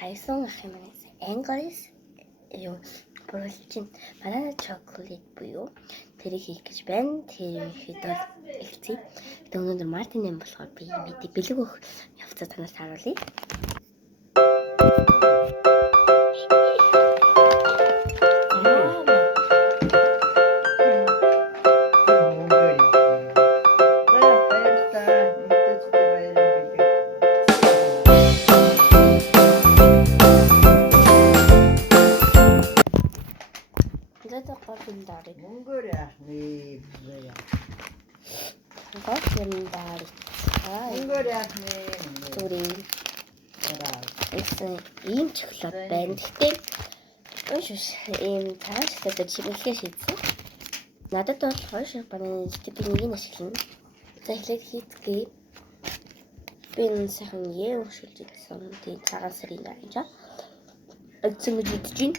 Тайсон ах юм байна. English юу Буралчин банана chocolate буюу тэрийг хийх гэж байна. Тэр ихэд бол хэлцээ. Тэгвэл өнөөдөр Мартин юм болохоор би мэдээ бэлэг өгөх явцаа танаас харуулъя. Ийм чоколад байна. Гэхдээ ийм цагаан чоколад чимэглээ шийдсэн. Надад бол хоёр шиг бананы би нэгийг ашиглана. За эхлээд хийцгээе. Би энэ сайхан уушилж ирсэн. Тэгээд цагаан сарын даа. Эцэг мэдэж байна.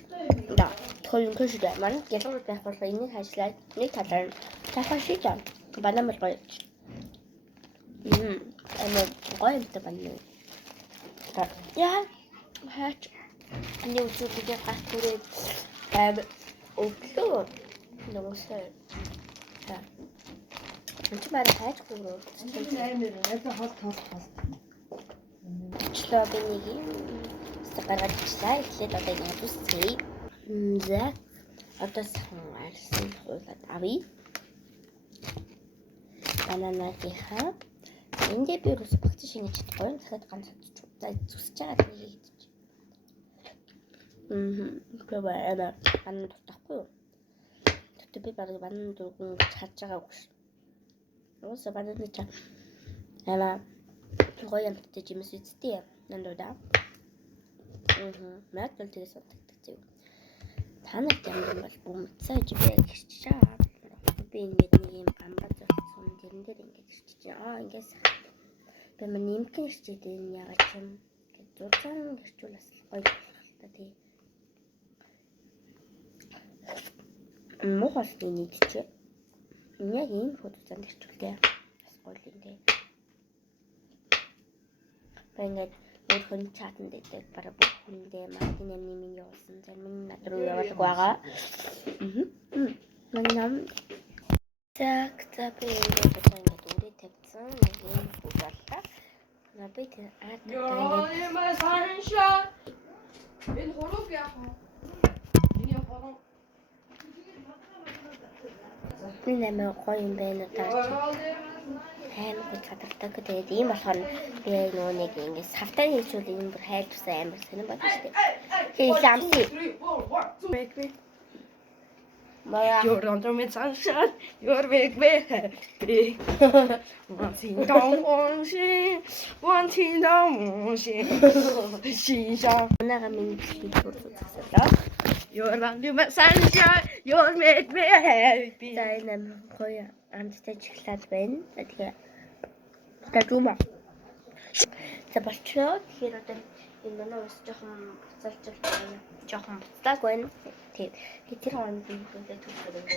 Да. Хөлн көшөд маань гялгууд байх болохоор энийг хаашлаад нэг талаар цаахаа шийдэн. Банан гоё. Амин гоё юм та банан. Яа. Хаач. Энийг үзүүлээ гах түрээд өглөө нөөсөө. Энд маань хайж гурав. Амир надад хол. Члоо би нэг юм гаргаж ичлээ. Эхлээд одоо ингэ үсцгээе. За одоо сайхан арсан хуулаад авъя. Бананагийнхаа эндээ би ус багц шингэж чадахгүй. Дахиад ганц зүсэж байгаа нэг хийчих. Банан тутахгүй юу? Тэгтээ би барыг банан дургуун чадж байгаагүй ш. Ууса бананы чаа. Гоё амттай жимс үсттэй нандаа. Мат бол тэгээс утгадаг зүг. Та нарт ямар бол бүмцээ жибээ гэрчээ. Би ингээд нэг юм гамбар зурсан дэрэн дээр ингээд гэрчээ. Ингээс би мань нэмхэн гэрчээд энэ ягаад ч юм ингээд зурсан гэрчүүл бас гоё болох та тий. Мохос нэгчээ. Яг ийм фотоцанд гэрчүүлээ. Бас гоё юм дээ. Ингээд хүн чатанд дэдэг бараг бүхэндээ Мартин амны минь явуулсан зарим нь над руу явуулдаг байгаа. Нам так би ингээд үрээ тавьсан нэг юм боллоо. Набий Ёо саншаа. Энэ хорог яах вэ? Миний хорог. Энэ нэмээ гоё юм байна уу? Амар гадардаг. Тэгээд ийм болохоор би нөгөө нэг ингэ савтаа хийчихвэл энэ бүр хайл тусаа амар сонирн байна шүү дээ. Тэгээд ламси. Мая. You're under me sunshine. You're big baby. Wanting down on she. Wanting down on she. Shisha. Нага минь хийчихсэн. You're under me sunshine. You're big baby. За энэ гоё амттай чиглаад байна. Тэгээ тажуума. За болчихлоо. Тэгэхээр одоо энэ манай ус жоохон буцаалж байна. Жоохон буцааг байна. Тэгээ тэр хооронд би бүгдээ төлөвлөв.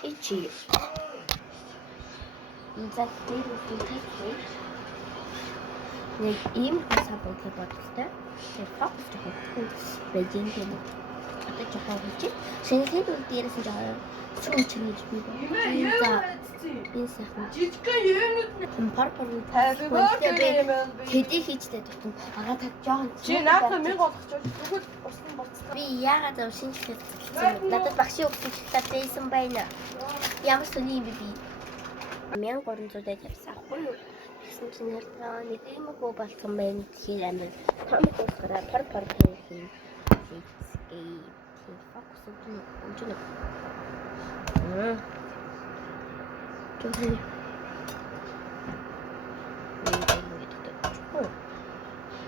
Хичи. За тэр үгүй нэг ийм хасаад өгөх бодлоо. Тэр фокус жоохон бэжин юм. Одоо жоохон хичи. Шинэхээр дээрээс нь жоохон чүн чигэж би. За би сайхан Жижигхэн юунууд парпар тэдий хийчтэй тутам агаа таг жоохон чи наадах мэг болгочих. Тэгвэл усны буцаа. би яагаад зөв шинжлэх хэлсэн надад багшийн өгсөн чиглэлд байсан байна. Ямар сони юм бэ би 1300-д тавьсан ахгүй юу? Тэгсэн чинь ярьтаа нэг юм уу болсон байна. Тэгэхээр амир комиксаараа парпар хийх. Фокус өгнө.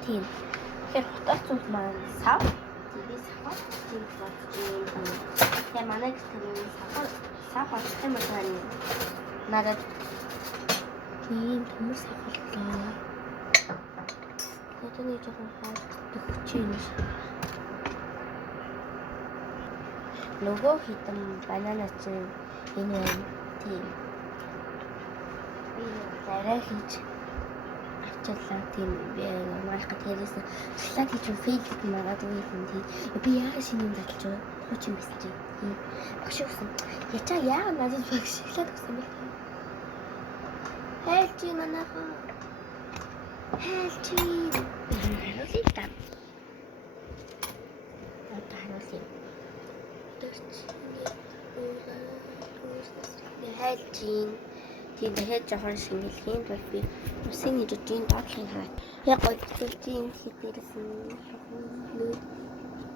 Тийм. Тэгэхээр хотоцсон маань сав. Тэгээд сав тийм болж юм. Тэгээ манай гэртээ сав болох юм байна. Надад тийм хүмүүс хавлаа. Тэний жоохон хаалт өгч юм. Нөгөө хитэн банана чинь энэ байна. Тийм. Би зарай хийж хичээлээ тийм марк тэрээс шоколад хийж фейлд магадгүй юм тий. Би яагаад шинэ юм задлж байгаа? Хууч юм байсан чи. Багш өгсөн. Ячаа яагаад надад багш шоколад өгсөн бэ? Хэлчи манайхаа. Хэлчи. Харуулъя та. Одоо харуулъя. Хэлчи. Тийм дахиад жоохон шингэлхийн тул би усын нэжүүдийн доотлохыг хараад яг голцолтын хитээрээс нь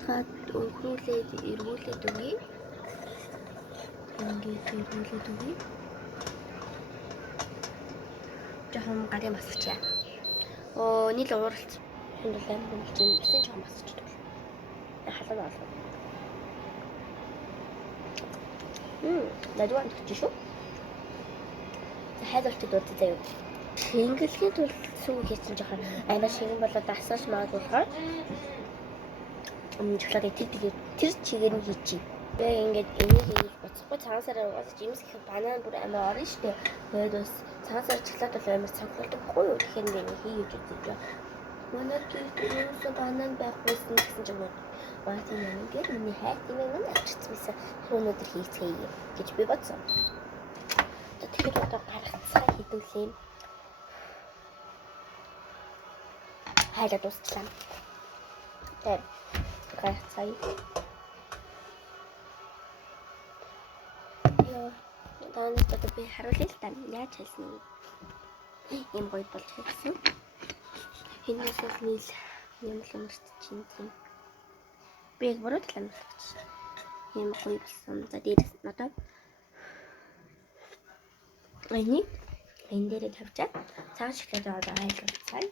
хаад өнгөрүүлээд эргүүлээд өгье. Ингээд эргүүлээд өгье. Жоохон гарын басчихъя. Нийл ууралц. Энд бол амар болж юм. Усын жоохон басчихдаг. Халуун алга. Надад ч шүү. Хайлтууд үзээ заяа. Шингэлгийн тул сүү хийсэн жоохон амар шингэн болоод асууж магадгүй болохоор шоколадыг тэр чигээр нь хийчих. Тэгээ ингээд энийг хийж буцахгүй цагаансараа угаасч юмс их банан бүр амар орно шүү дээ. Тэгээд бас цагаансар шоколад бол амар цогцолдог байхгүй юу? Тэгэхээр ингээд хийж үзье. Манай түрүүс банан байхгүйсэн гэсэн ч юм уу. Бац юм ингээд миний хайр тийм юм авчирсан байсан. Өнөөдөр хийцгээе гэж би бодсон. Тэгэхээр одоо гаргацгаа хийдүүлээ. Хайлт дуусчлаа. Тэгээд гаргацгаа. Одоо би харуулъя л та. Яаж хэлсэн юм гоё болж ирсэн. Хинээс л нийл юм л өмөрч чинь тийм. Би яг буруу талаа нүсгэж. Юм гоё болсон. За дээрээс нь одоо энийг энэ дээрээ тавьчаа. Цагаан шоколад одоо айлгуулцгаая.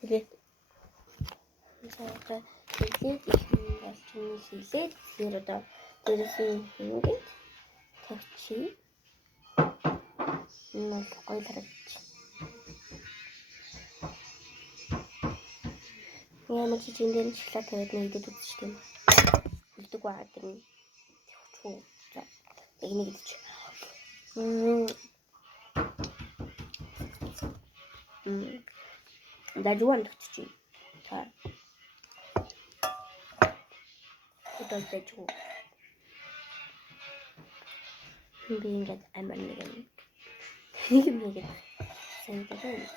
Тэгээд саяхан хэлээд их чинь хийлээд тэгэхээр одоо дээрээс нь ингээд тавьчих. Энэ гоё харагч. Ямар ч юм дээр шоколад тавиад нэгдэд үзчих тийм. Үлдэг байгаа тэр нь. Тэгвчгүй. За. Энийг идчих. Дажуан төгчий. Та. Хөдөл дажуу. Би ингээд амар нэг юм. Сэндээ.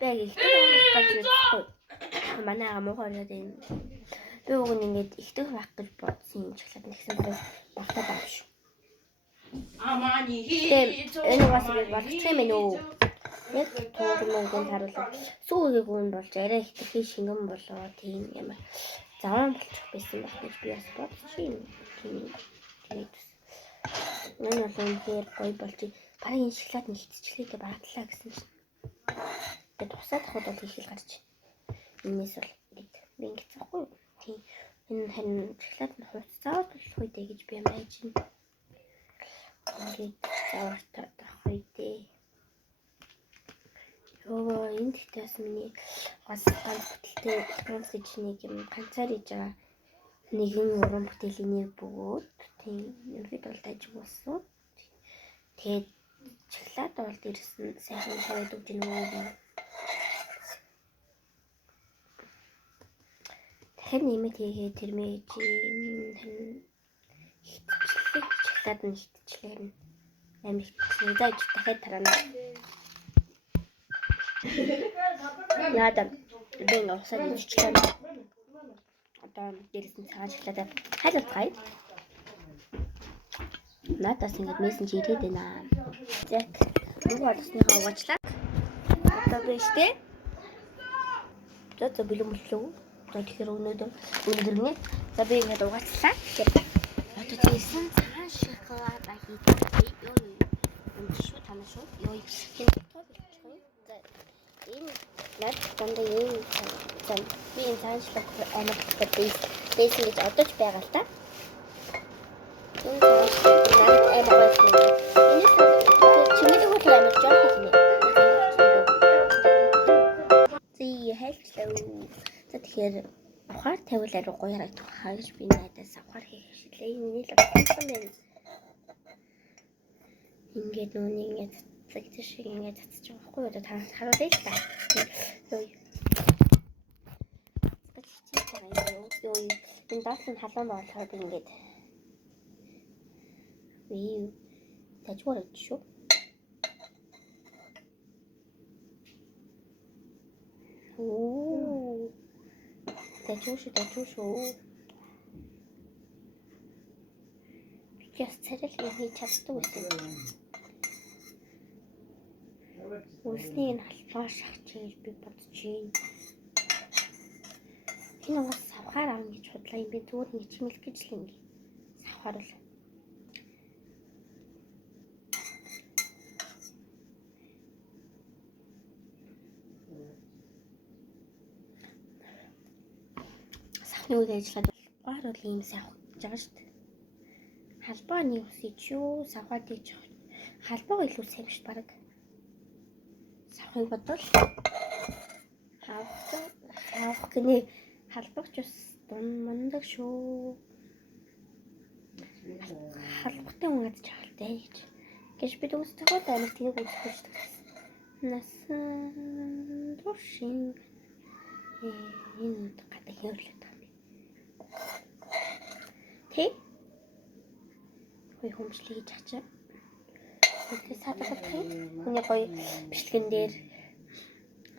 Бэг ихтэй манай амуугаар яа би уг нь ингээд ихтэй байх гэж бодсон юм шоколад нэгсэн дээр багтаа байгаа шүү. Амани Энэ бас би багтах юм уу? Яг туугнуудын харуулаад сүүгийг үн болж арай ихтэй шингэн болоо тийм ямар заван болчих байсан байх гэж би бас бодчих юм. Тэгээд энэ бол үнээр гоё болж барин энэ шоколад нэгтчлээ гэж багтлаа гэсэн чинь. Тэгээд тусаад хад бол хийхэл гарч. Энээс бол би ингэж захгүй. Тийм энэ харин шоколад нь хуцаад болох үедээ гэж би амжиж байна. Ингээд заавартаа тахыг дээ. Йоо энэ тэгтээс миний бас ганцтай ганц гэж нэг юм ганцаар иж байгаа. Нэгэн уран бүтээлийн нэр бөгөөд тийм ерөөд бол дажигуулсан. Тэгээд шоколад бол дээрс нь сайхан тавиад өгч нөгөө. Тэгэхээр нэмээд хийгээ тэрмээж шоколад нь хитчлээ. Амир хитчлээ. Зааж дахиад тараана. Яадан би нуусаад иччихлээ. Одоо дээрс нь цагаан шоколад хайлтгая. Надаас ингэж мессенж ирээд байна. Яг нөгөө болсныхаа угаачлаа. Одоо би штэ. За бэлэн боллоо. Тэгэхээр өнөөдөр нэг за би ингэж угаачлаа. Одоо тийсэн цагаан шоколад хийдэг. Юу шүү танаа шүү. Юу хин тоолчихгүй. За энэ над дандаа юм зам би энэ цагаан шоколад амар бейс гэж одоо ч байгаа л та. Энэ над амар байсан. Энэ чимээдэг хөл амар жоох юм. Зээ хэллээ. За тэгэхээр ухаар тавил арай гоё харагдах хаа гэж би найдаас ухаар хийх шилээ. Миний л болсон байна. Ингээд нүуний гэдэг шиг ингээд цацж байгаа байхгүй юу? Та харуулъя л та. Йоо. Энэ даасан халуун болохоор ингээд тажвар шүү. Оо. Тажвар. Яс царил хийж чаддаг байсан. Үсний энэ халбаа шахчих гэж би бодож байна. Энэ бас савхаар авна гэж бодлоо юм би зүгээр нэг чимэлэх гэж л ингэ. Савхаар л. Савхны үйл ажиллагаа баар бол ийм савх гэж байгаа шүү дээ. Халбаа нэг үсэж юу, савхаа дийж халбаа илүү сайн биш баг. Савхыг бодвол авах гинэ халбагч бас мундаг шүү. Халбагтай хүн адж чагалтай гэж бид үздэг амар тийг үзэж байна. Насан туршин энэ гадаа хэвлээд байгаа юм. Тэ? Хой хүмжлийг хийж ачаа. Тэгээд садлах юм. Хүний гоё бичлэгэн дээр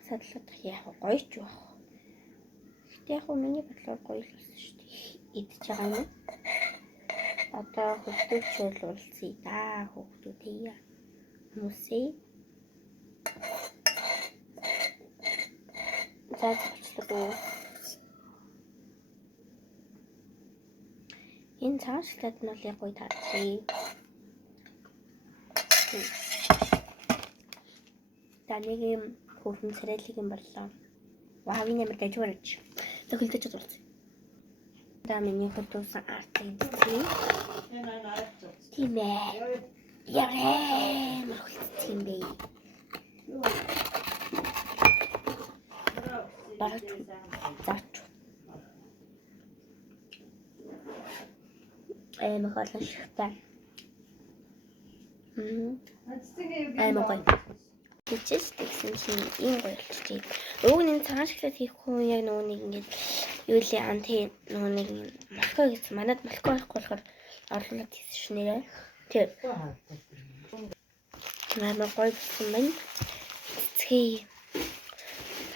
садлах яах гоё ч байх. Гэтэ яг миний бодлоор гоё л байсан шүү дээ. Идэж байгаа юм. Одоо хөдөлгөөн уулзъя да хүүхдүүдээ. Хүмүүсээ. За зөвчлөө. Энэ цаашдад нь бол яг гоё таарчээ. Таныг юм хөрхөн царайлыг юм боллоо. Вау энэ ямар дажвар гэж. Зөвхөлдөж үзүүлсэн. Да миний хөдөлсөн артын тийм ээ. Яа мөрөлдсөн бэ. Заач. Махалаш та. Могой. Тэжээс тэгсэн чинь ийм гоё болчихжээ. Уг нь цагаан шоколад хийх хүн яг нөгөө нэг ингэж юу лээ анти нөгөө нэг малко гэсэн манад малко байхгүй болохоор орлуулад хийсэн ш нэрээ. Тэр. Манай гоё болсон байна. Цэцгий.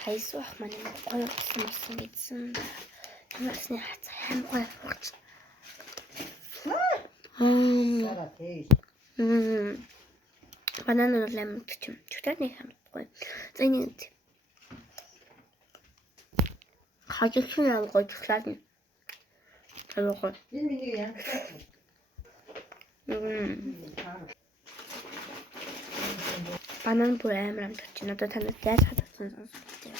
Хайс бах манай гоё болсон гэсэн. Ямарсны хац хайм гоё болчих. Банан бол амт ч юм. Чүтэрний хамтгүй. За энэ хажигчин ам гоё чулаад нь. Тэргоо. Энэ миний яа. Банан бүр амар амт ч надад танад яаж хадгалсан сонсогдсон.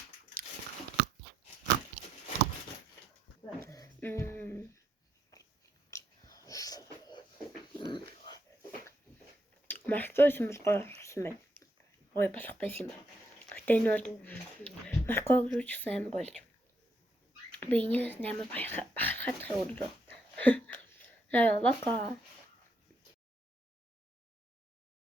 Марко юм бол гоё болсон байна. Гоё болох байсан юм. Гэтэ нүүд Марко руу ч сайн гоёлж. Би энэс амар бахархах өөрөө. За локо.